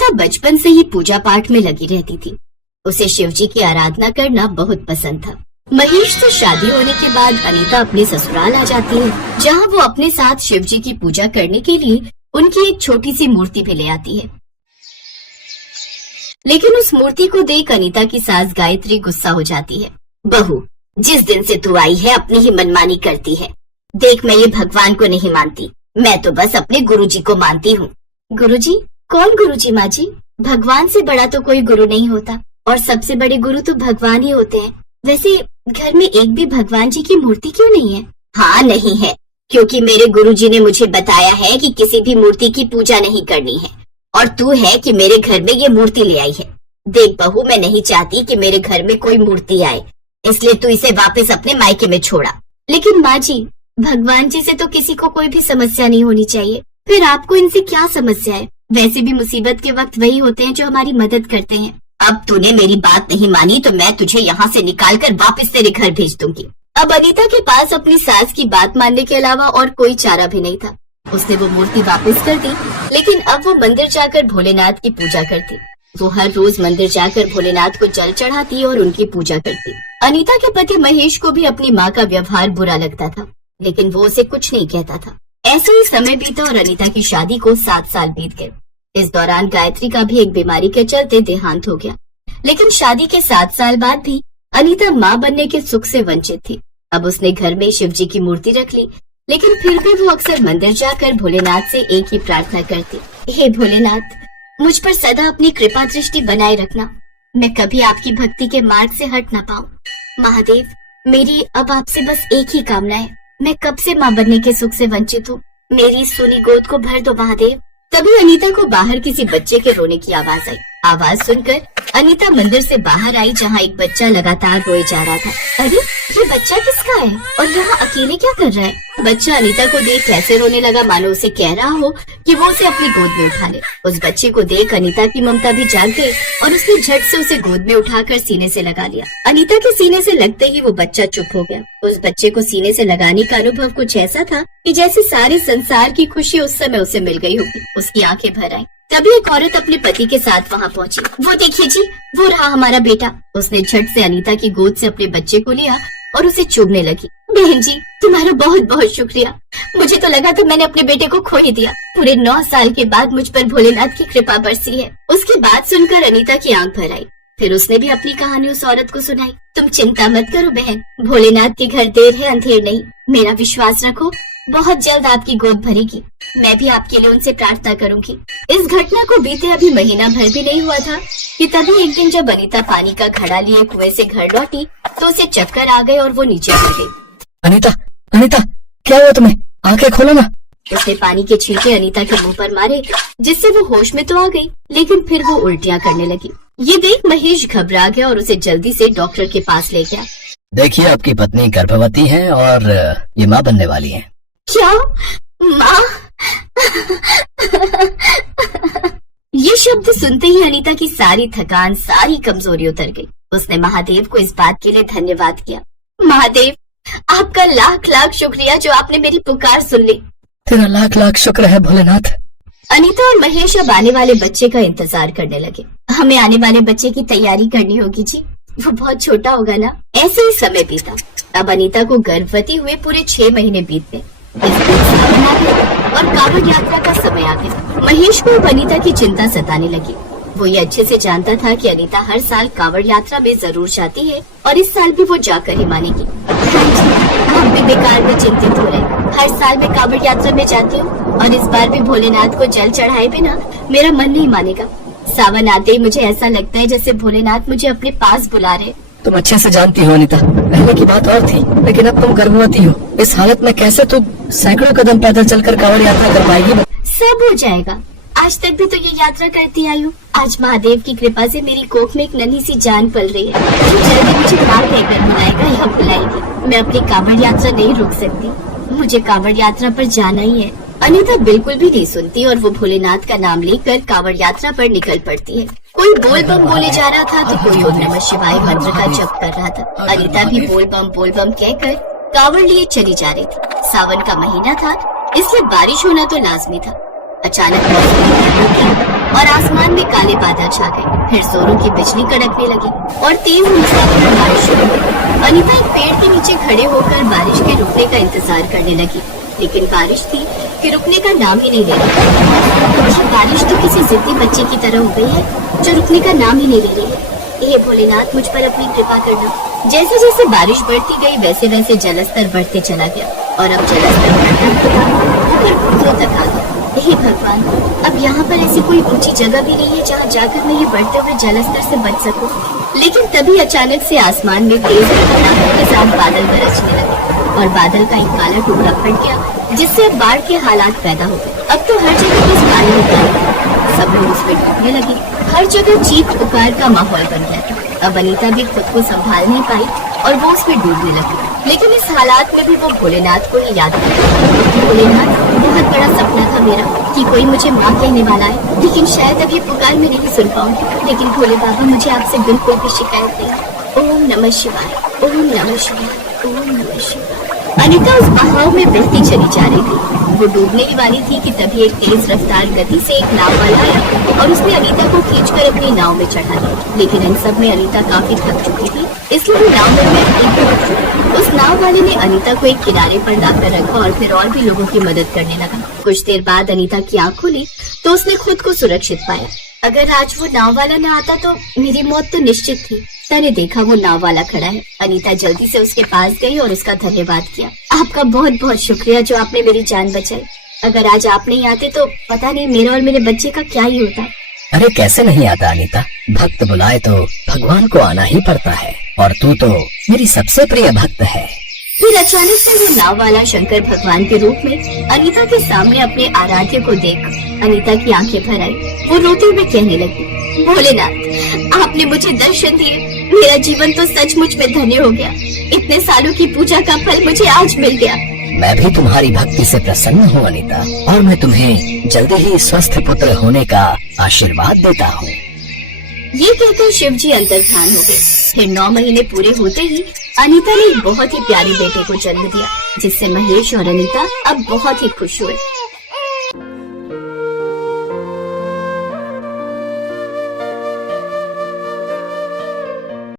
अनीता बचपन से ही पूजा पाठ में लगी रहती थी। उसे शिवजी की आराधना करना बहुत पसंद था। महेश से शादी होने के बाद अनीता अपने ससुराल आ जाती है, जहाँ वो अपने साथ शिवजी की पूजा करने के लिए उनकी एक छोटी सी मूर्ति भी ले आती है। लेकिन उस मूर्ति को देख अनीता की सास गायत्री गुस्सा हो जाती है। बहू, जिस दिन से तू आई है अपनी ही मनमानी करती है। देख, मैं ये भगवान को नहीं मानती, मैं तो बस अपने गुरुजी को मानती हूँ। गुरुजी? कौन गुरुजी माँ जी? भगवान से बड़ा तो कोई गुरु नहीं होता, और सबसे बड़े गुरु तो भगवान ही होते हैं। वैसे घर में एक भी भगवान जी की मूर्ति क्यों नहीं है? हाँ, नहीं है, क्योंकि मेरे गुरुजी ने मुझे बताया है कि किसी भी मूर्ति की पूजा नहीं करनी है, और तू है कि मेरे घर में ये मूर्ति ले आई है। देख बहू, मैं नहीं चाहती कि मेरे घर में कोई मूर्ति आए, इसलिए तू इसे वापस अपने मायके में छोड़ा। लेकिन माँ जी, भगवान जी से तो किसी को कोई भी समस्या नहीं होनी चाहिए, फिर आपको इनसे क्या समस्या है? वैसे भी मुसीबत के वक्त वही होते हैं जो हमारी मदद करते हैं। अब तूने मेरी बात नहीं मानी तो मैं तुझे यहाँ से निकालकर वापस तेरे घर भेज दूंगी। अब अनीता के पास अपनी सास की बात मानने के अलावा और कोई चारा भी नहीं था। उसने वो मूर्ति वापस कर दी, लेकिन अब वो मंदिर जाकर भोलेनाथ की पूजा करती। वो हर रोज मंदिर जाकर भोलेनाथ को जल चढ़ाती और उनकी पूजा करती। अनीता के पति महेश को भी अपनी माँ का व्यवहार बुरा लगता था, लेकिन वो उसे कुछ नहीं कहता था। ऐसे ही समय बीता और अनीता की शादी को 7 साल बीत गए। इस दौरान गायत्री का भी एक बीमारी के चलते देहांत हो गया। लेकिन शादी के 7 साल बाद भी अनीता माँ बनने के सुख से वंचित थी। अब उसने घर में शिवजी की मूर्ति रख ली, लेकिन फिर भी वो अक्सर मंदिर जाकर भोलेनाथ से एक ही प्रार्थना करती, हे भोलेनाथ, मुझ पर सदा अपनी कृपा दृष्टि बनाए रखना, मैं कभी आपकी भक्ति के मार्ग से हट न पाऊं। महादेव, मेरी अब आपसे बस एक ही कामना है, मैं कब से माँ बनने के सुख से वंचित हूँ, मेरी सोनी गोद को भर दो महादेव। तभी अनीता को बाहर किसी बच्चे के रोने की आवाज आई। आवाज सुनकर अनीता मंदिर से बाहर आई, जहाँ एक बच्चा लगातार रोए जा रहा था। अरे, ये बच्चा किसका है और यहाँ अकेले क्या कर रहा है? बच्चा अनीता को देख ऐसे रोने लगा मानो उसे कह रहा हो कि वो उसे अपनी गोद में उठा ले। उस बच्चे को देख अनीता की ममता भी जाग गई और उसने झट से उसे गोद में उठाकर सीने से लगा लिया। अनीता के सीने से लगते ही वो बच्चा चुप हो गया। उस बच्चे को सीने से लगाने का अनुभव कुछ ऐसा था कि जैसे सारे संसार की खुशी उस समय उसे मिल गई होगी। उसकी आंखें भर आई। तभी एक औरत अपने पति के साथ वहाँ पहुँची। वो देखिए जी, वो रहा हमारा बेटा। उसने झट से अनीता की गोद से अपने बच्चे को लिया और उसे चूमने लगी। बहन जी, तुम्हारा बहुत बहुत शुक्रिया। मुझे तो लगा था मैंने अपने बेटे को खो ही दिया। पूरे 9 साल के बाद मुझ पर भोलेनाथ की कृपा बरसी है। उसकी बात सुनकर अनीता की आंख भर आई। फिर उसने भी अपनी कहानी उस औरत को सुनाई। तुम चिंता मत करो बहन, भोलेनाथ के घर देर है अंधेर नहीं। मेरा विश्वास रखो, बहुत जल्द आपकी गोद भरेगी। मैं भी आपके लिए उनसे प्रार्थना करूंगी। इस घटना को बीते अभी महीना भर भी नहीं हुआ था कि तभी एक दिन जब अनीता पानी का घड़ा लिए कुएं से घर लौटी तो उसे चक्कर आ गए और वो नीचे गिर गई। अनीता, अनीता, क्या हुआ तुम्हें? आंखें खोलो ना। उसने पानी के छींटे अनीता के मुंह पर मारे, जिससे वो होश में तो आ गई, लेकिन फिर वो उल्टियाँ करने लगी। ये देख महेश घबरा गया और उसे जल्दी से डॉक्टर के पास ले गया। देखिए, आपकी पत्नी गर्भवती है और ये माँ बनने वाली है। क्या? माँ? ये शब्द सुनते ही अनीता की सारी थकान, सारी कमजोरी उतर गई। उसने महादेव को इस बात के लिए धन्यवाद किया। महादेव, आपका लाख लाख शुक्रिया जो आपने मेरी पुकार सुन ली। तेरा लाख लाख शुक्र है भोलेनाथ। अनीता और महेश अब आने वाले बच्चे का इंतजार करने लगे। हमें आने वाले बच्चे की तैयारी करनी होगी जी, वो बहुत छोटा होगा ना। ऐसे ही समय बीता। अब अनीता को गर्भवती हुए पूरे 6 महीने बीत गए। इस बीच सावन आ गया और कांवड़ यात्रा का समय आ गया। महेश को अब अनीता की चिंता सताने लगी। वो ये अच्छे से जानता था कि अनीता हर साल कांवड़ यात्रा में जरूर जाती है और इस साल भी वो जाकर ही मानेगी। हम भी बेकार में चिंतित हो रहे। हर साल मैं कांवड़ यात्रा में जाती हूँ और इस बार भी भोलेनाथ को जल चढ़ाए बिना मेरा मन नहीं मानेगा। सावन आते ही मुझे ऐसा लगता है जैसे भोलेनाथ मुझे अपने पास बुला रहे। तुम अच्छे से जानती हो अनीता, पहले की बात और थी, लेकिन अब तुम गर्भवती हो। इस हालत में कैसे तुम सैकड़ों कदम पैदल चलकर कांवड़ यात्रा कर पाएगी? सब हो जाएगा। आज तक भी तो ये यात्रा करती आई हूँ। आज महादेव की कृपा से मेरी कोख में एक नन्ही सी जान पल रही है जो जल्दी मुझे मार देकर बुलाएगा या बुलाएगी। मैं अपनी कांवड़ यात्रा नहीं रुक सकती, मुझे कांवड़ यात्रा पर जाना ही है। अनीता बिल्कुल भी नहीं सुनती और वो भोलेनाथ का नाम लेकर कांवड़ यात्रा पर निकल पड़ती है। कोई बोल बम बोले जा रहा था तो कोई ओम नमः शिवाय मंत्र का जप कर रहा था। अनीता भी बोल बम कहकर कांवड़ लिए चली जा रही थी। सावन का महीना था, इसलिए बारिश होना तो लाजमी था। अचानक मौसम में गर्मी थी और आसमान में काले बादल छा गए। फिर जोरों की बिजली कड़कने लगी और तेज मूसलाधार बारिश शुरू हुई। अनीता एक पेड़ के नीचे खड़े होकर बारिश के रुकने का इंतजार करने लगी, लेकिन बारिश थी कि रुकने का नाम ही नहीं ले रही। बारिश तो किसी जिद्दी बच्चे की तरह हो गई है जो रुकने का नाम ही नहीं ले रही है। हे भोलेनाथ, मुझ पर अपनी कृपा करना। जैसे जैसे बारिश बढ़ती गई वैसे वैसे जलस्तर बढ़ते चला गया और अब जलस्तर बढ़कर घुटनों तक आ गया। हे भगवान, अब यहाँ पर ऐसी कोई ऊंची जगह भी नहीं है जहाँ जाकर मैं ये बढ़ते हुए जलस्तर से बच सकूं। लेकिन तभी अचानक से आसमान में तेज रफ्तार के साथ बादल गरजने लगे और बादल का एक काला टुकड़ा फट गया, जिससे अब बाढ़ के हालात पैदा हो गए। अब तो हर जगह बस पानी होता है, सब लोग उसमें डूबने लगे। हर जगह चीख पुकार का माहौल बन गया था। अब अनीता भी खुद को संभाल नहीं पाई और वो उसमें डूबने लगी। लेकिन इस हालात में भी वो भोलेनाथ को ही याद करती। भोलेनाथ, बहुत बड़ा सपना था मेरा कि कोई मुझे माँ कहने वाला है, लेकिन शायद अब ये पुकार मैं नहीं सुन पाऊंगी। लेकिन भोले बाबा, मुझे आपसे बिल्कुल भी शिकायत नहीं। ओम नमः शिवाय, ओम नमः शिवाय, ओम नमः शिवाय। अनीता उस बहाव में बहती चली जा रही थी। वो डूबने ही वाली थी कि तभी एक तेज रफ्तार गति से एक नाव वाला आया और उसने अनीता को खींचकर अपनी नाव में चढ़ा दिया। लेकिन इन सब में अनीता काफी थक चुकी थी, इसलिए वो नाव में बैठ। उस नाव वाले ने अनीता को एक किनारे पर लाकर रखा और फिर और भी लोगों की मदद करने लगा। कुछ देर बाद अनीता की आंख खुली तो उसने खुद को सुरक्षित पाया। अगर आज वो नाव वाला न आता तो मेरी मौत तो निश्चित थी। मैंने देखा वो नाव वाला खड़ा है। अनीता जल्दी से उसके पास गई और उसका धन्यवाद किया। आपका बहुत बहुत शुक्रिया जो आपने मेरी जान बचाई। अगर आज आप नहीं आते तो पता नहीं मेरा और मेरे बच्चे का क्या ही होता। अरे कैसे नहीं आता अनीता, भक्त बुलाए तो भगवान को आना ही पड़ता है और तू तो मेरी सबसे प्रिय भक्त है। फिर अचानक से वो नाव वाला शंकर भगवान के रूप में अनीता के सामने अपने आराध्य को देख अनीता की आंखें भर आई। वो रोते हुए कहने लगी, भोलेनाथ, आपने मुझे दर्शन दिए। मेरा जीवन तो सचमुच में धन्य हो गया। इतने सालों की पूजा का फल मुझे आज मिल गया। मैं भी तुम्हारी भक्ति से प्रसन्न हूँ अनीता, और मैं तुम्हें जल्दी ही स्वस्थ पुत्र होने का आशीर्वाद देता हूँ। ये कहकर शिव जी अंतर्धान हो गए। फिर 9 महीने पूरे होते ही अनीता ने एक बहुत ही प्यारे बेटे को जन्म दिया, जिससे महेश और अनीता अब बहुत ही खुश हुए।